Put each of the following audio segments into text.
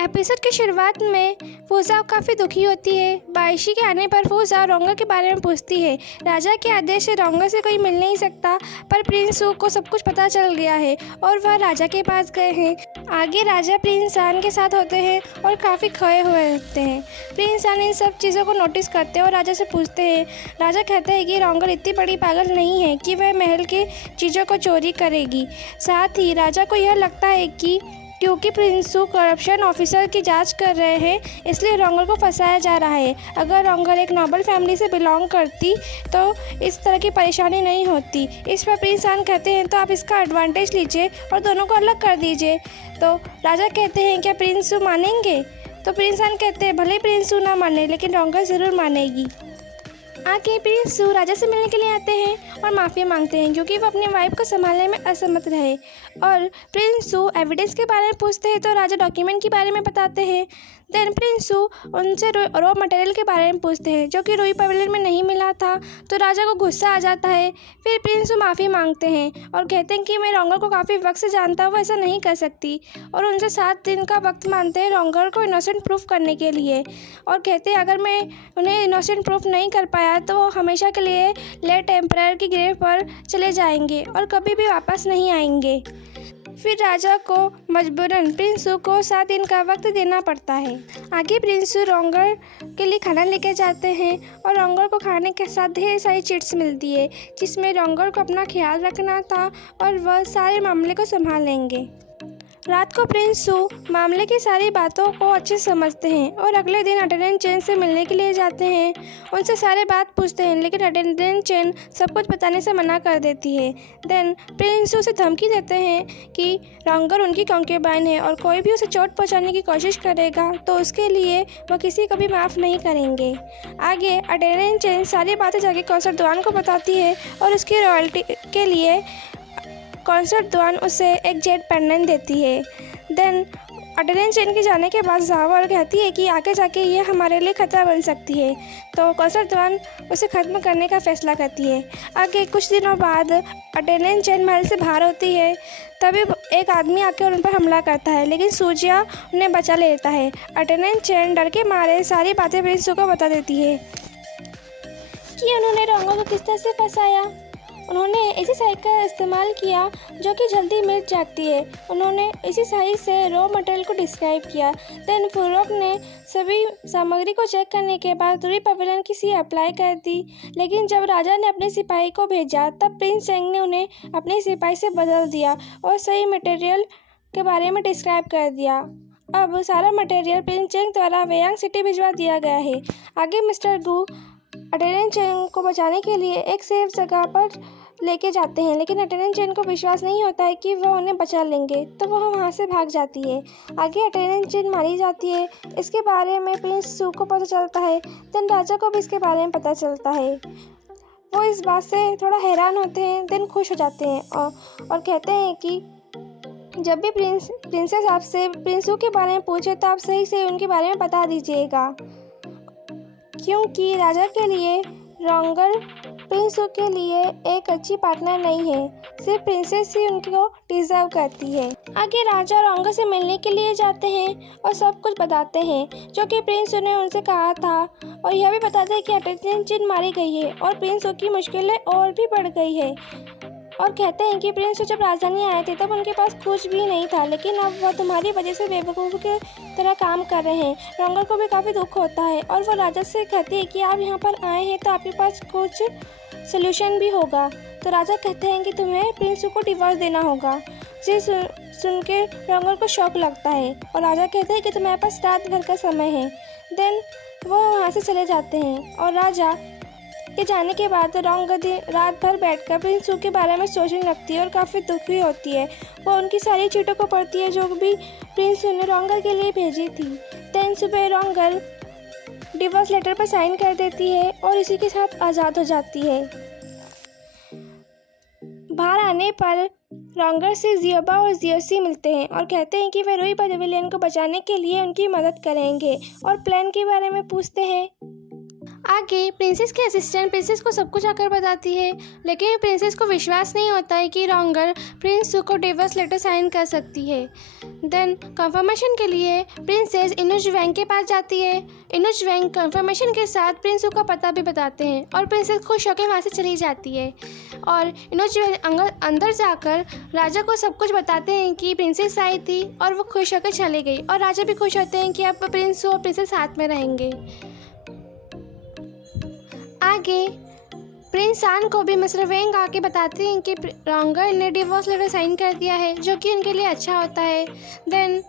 Episode की शुरुआत में फ़ूज़ा काफ़ी दुखी होती है। बाइशी के आने पर फ़ूज़ा रोंगर के बारे में पूछती है। राजा के आदेश से रोंगर से कोई मिल नहीं सकता, पर प्रिंस सू को सब कुछ पता चल गया है और वह राजा के पास गए हैं। आगे राजा प्रिंस सान के साथ होते हैं और काफ़ी खोए हुए होते हैं। प्रिंस सान इन सब चीज़ों को नोटिस करते हैं और राजा से पूछते हैं। राजा कहते हैं कि रोंगर इतनी बड़ी पागल नहीं है कि वह महल की चीज़ों को चोरी करेगी। साथ ही राजा को यह लगता है कि क्योंकि प्रिंस सू करप्शन ऑफिसर की जांच कर रहे हैं, इसलिए रोंगर को फंसाया जा रहा है। अगर रोंगर एक नोबल फैमिली से बिलोंग करती तो इस तरह की परेशानी नहीं होती। इस पर प्रिंस सान कहते हैं तो आप इसका एडवांटेज लीजिए और दोनों को अलग कर दीजिए। तो राजा कहते हैं क्या प्रिंस सू मानेंगे? तो प्रिंस सान कहते हैं भले प्रिंस सू ना माने, लेकिन रोंगर ज़रूर मानेगी। आगे प्रिंस सू राजा से मिलने के लिए आते हैं और माफ़ी मांगते हैं क्योंकि वो अपनी वाइफ को संभालने में असमर्थ रहे। और प्रिंस सू एविडेंस के बारे में पूछते हैं तो राजा डॉक्यूमेंट के बारे में बताते हैं। देन प्रिंस सू उनसे रॉ मटेरियल के बारे में पूछते हैं जो कि रूई पवेलियन में नहीं मिला था, तो राजा को गुस्सा आ जाता है। फिर प्रिंस सू माफ़ी मांगते हैं और कहते हैं कि मैं रोंगर को काफ़ी वक्त से जानता हूँ, वो ऐसा नहीं कर सकती, और उनसे 7 दिन का वक्त मांगते हैं रोंगर को इनोसेंट प्रूफ करने के लिए। और कहते हैं अगर मैं उन्हें इनोसेंट प्रूफ नहीं कर पाया तो वो हमेशा के लिए लेट एम्परर की ग्रेव पर चले जाएंगे और कभी भी वापस नहीं आएंगे। फिर राजा को मजबूरन प्रिंस सू को 7 दिन का वक्त देना पड़ता है। आगे प्रिंस सू रोंगर के लिए खाना लेके जाते हैं और रोंगर को खाने के साथ ढेर सारी चिट्स मिलती है जिसमें रोंगर को अपना ख्याल रखना था और वह सारे मामले को संभाल लेंगे। रात को प्रिंस सू मामले की सारी बातों को अच्छे से समझते हैं और अगले दिन अटेंडेंट चेन से मिलने के लिए जाते हैं। उनसे सारे बात पूछते हैं, लेकिन अटेंडेंट चेन सब कुछ बताने से मना कर देती है। देन प्रिंस सू से धमकी देते हैं कि रोंगर उनकी कॉन्क्यूबाइन है और कोई भी उसे चोट पहुंचाने की कोशिश करेगा तो उसके लिए वह किसी को भी माफ़ नहीं करेंगे। आगे अटेंडेंट चेन सारी बातें जाके कौसर दुआन को बताती है और उसकी रॉयल्टी के लिए कॉन्सर्ट दुआन उसे एक जेट पेंडेंट देती है। देन अटेंडेंट चेन के जाने के बाद जावर कहती है कि आगे जाके ये हमारे लिए खतरा बन सकती है, तो कॉन्सर्ट दुआन उसे ख़त्म करने का फैसला करती है। आगे कुछ दिनों बाद अटेंडेंट चेन महल से बाहर होती है, तभी एक आदमी आकर उन पर हमला करता है, लेकिन सूजिया उन्हें बचा लेता है। अटेंडेंट चेन डर के मारे सारी बातें प्रिंस सू को बता देती है कि उन्होंने रोंगर को किस तरह से फंसाया। उन्होंने ऐसी स्याही का इस्तेमाल किया जो कि जल्दी मिट जाती है। उन्होंने इसी स्याही से रॉ मटेरियल को डिस्क्राइब किया। देन फुरोक ने सभी सामग्री को चेक करने के बाद रूई पवेलियन की सी अप्लाई कर दी, लेकिन जब राजा ने अपने सिपाही को भेजा तब प्रिंस चेंग ने उन्हें अपने सिपाही से बदल दिया और सही मटेरियल के बारे में डिस्क्राइब कर दिया। अब सारा मटेरियल प्रिंस चेंग द्वारा वेयांग सिटी भिजवा दिया गया है। आगे मिस्टर गू अटेंडेंट चेन को बचाने के लिए एक सेफ जगह पर लेके जाते हैं, लेकिन अटेंडेंट चेन को विश्वास नहीं होता है कि वह उन्हें बचा लेंगे, तो वह वहाँ से भाग जाती है। आगे अटेंडेंट चेन मारी जाती है। इसके बारे में प्रिंस सू को पता चलता है। देन राजा को भी इसके बारे में पता चलता है। वो इस बात से थोड़ा हैरान होते हैं, देन खुश हो जाते हैं और कहते हैं कि जब भी प्रिंसेस आपसे प्रिंस सू के बारे में पूछे तो आप सही से उनके बारे में बता दीजिएगा, क्योंकि राजा के लिए रोंगर प्रिंस सू के लिए एक अच्छी पार्टनर नहीं है, सिर्फ प्रिंसेस ही उनको डिजर्व करती है। आगे राजा रोंगर से मिलने के लिए जाते हैं और सब कुछ बताते हैं जो कि प्रिंस सू ने उनसे कहा था, और यह भी बताते हैं कि अटेंडेंट चेन मारी गई है और प्रिंस सू की मुश्किलें और भी बढ़ गई है। और कहते हैं कि प्रिंस सू जब राजधानी आए थे तब उनके पास कुछ भी नहीं था, लेकिन अब वह तुम्हारी वजह से बेवकूफ़ के तरह काम कर रहे हैं। रोंगर को भी काफ़ी दुख होता है और वह राजा से कहती है कि आप यहाँ पर आए हैं तो आपके पास कुछ सोल्यूशन भी होगा। तो राजा कहते हैं कि तुम्हें प्रिंस सू को डिवोर्स देना होगा। जिसे सुन के रोंगर को शौक लगता है और राजा कहते हैं कि तुम्हारे पास रात भर का समय है। देन वो वहाँ से चले जाते हैं और राजा के जाने के बाद रोंगर रात भर बैठकर प्रिंस सू के बारे में सोचने लगती है और काफ़ी दुखी होती है। वो उनकी सारी चीटों को पढ़ती है जो भी प्रिंस सू ने रोंगर के लिए भेजी थी। देन सुबह रोंगर डिवोर्स लेटर पर साइन कर देती है और इसी के साथ आज़ाद हो जाती है। बाहर आने पर रोंगर से जियोबा और जियोसी मिलते हैं और कहते हैं कि वे रूई पवेलियन को बचाने के लिए उनकी मदद करेंगे और प्लान के बारे में पूछते हैं। आगे प्रिंसेस की असिस्टेंट प्रिंसेस को सब कुछ आकर बताती है, लेकिन प्रिंसेस को विश्वास नहीं होता है कि रोंगर प्रिंस सू को डिवोर्स लेटर साइन कर सकती है। देन कंफर्मेशन के लिए प्रिंसेस इनुज वैंग के पास जाती है। इनुज वैंग कंफर्मेशन के साथ प्रिंस सू का पता भी बताते हैं और प्रिंसेस खुश होकर वहाँ से चली जाती है। और इनुज वैंग अंदर जाकर राजा को सब कुछ बताते हैं कि प्रिंसेस आई थी और वो खुश होकर चली गई, और राजा भी खुश होते हैं कि अब प्रिंस सू और प्रिंसेस साथ में रहेंगे। आगे प्रिंस सान को भी मिस्टर वेंग आके बताते हैं कि रोंगर ने डिवोर्स लेटर साइन कर दिया है, जो कि उनके लिए अच्छा होता है। देन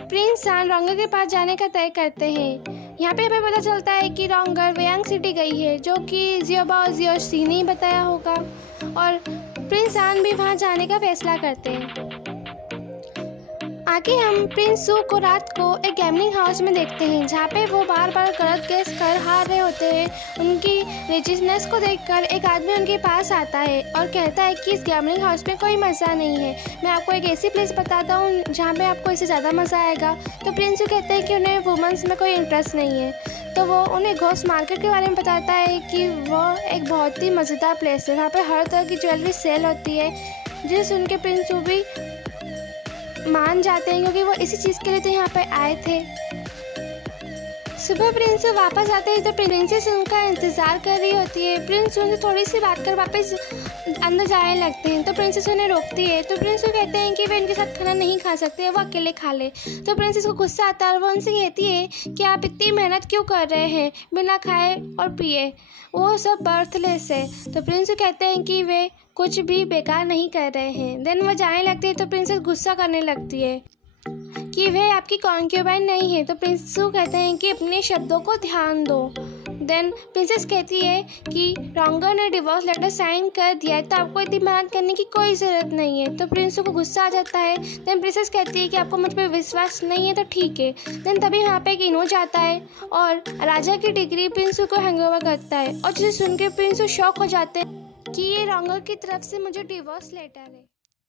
प्रिंस सान रोंगर के पास जाने का तय करते हैं। यहाँ पे हमें पता चलता है कि रोंगर वेयांग सिटी गई है, जो कि जियोबा और जियोशी ने ही बताया होगा, और प्रिंस सान भी वहाँ जाने का फैसला करते हैं। आगे हम प्रिंस सू को रात को एक गैमलिंग हाउस में देखते हैं, जहाँ पे वो बार बार गलत गेस कर हार रहे होते हैं। उनकी रिचनेस को देखकर एक आदमी उनके पास आता है और कहता है कि इस गैमलिंग हाउस में कोई मज़ा नहीं है, मैं आपको एक ऐसी प्लेस बताता हूँ जहाँ पे आपको इससे ज़्यादा मज़ा आएगा। तो प्रिंस सू कहते हैं कि उन्हें वुमेंस में कोई इंटरेस्ट नहीं है, तो वो उन्हें घोस्ट मार्केट के बारे में बताता है कि वो एक बहुत ही मज़ेदार प्लेस है, वहाँ पर हर तरह की ज्वेलरी सेल होती है, जिसे सुन के प्रिंस सू भी मान जाते हैं, क्योंकि वो इसी चीज़ के लिए तो यहाँ पर आए थे। सुबह प्रिंस वापस आते हैं तो प्रिंसेस उनका इंतज़ार कर रही होती है। प्रिंस उनसे थोड़ी सी बात कर वापस अंदर जाने लगते हैं, तो प्रिंसेस उन्हें रोकती है। तो प्रिंस को कहते हैं कि वे इनके साथ खाना नहीं खा सकते, वो अकेले खा ले। तो प्रिंसेस को गुस्सा आता है और वो उनसे कहती है कि आप इतनी मेहनत क्यों कर रहे हैं बिना खाए और पिए, वो सब बर्थलेस है। तो प्रिंस को कहते हैं कि वे कुछ भी बेकार नहीं कर रहे हैं। देन वो जाने लगती है तो प्रिंसेस गुस्सा करने लगती है कि वह आपकी कॉन्क्यूबाइन नहीं है। तो प्रिंस कहते हैं कि अपने शब्दों को ध्यान दो। देन प्रिंसेस कहती है कि रोंगर ने डिवोर्स लेटर साइन कर दिया है, तो आपको इतनी मेहनत करने की कोई ज़रूरत नहीं है। तो प्रिंस को गुस्सा आ जाता है। देन प्रिंसेस कहती है कि आपको मुझ पर विश्वास नहीं है तो ठीक है। देन तभी वहाँ पे एक इनोज आता है और राजा की डिग्री प्रिंस को हैंडओवर करता है, और जिसे सुन के प्रिंस शॉक हो जाते हैं कि ये रोंगर की तरफ से मुझे डिवोर्स लेटर है।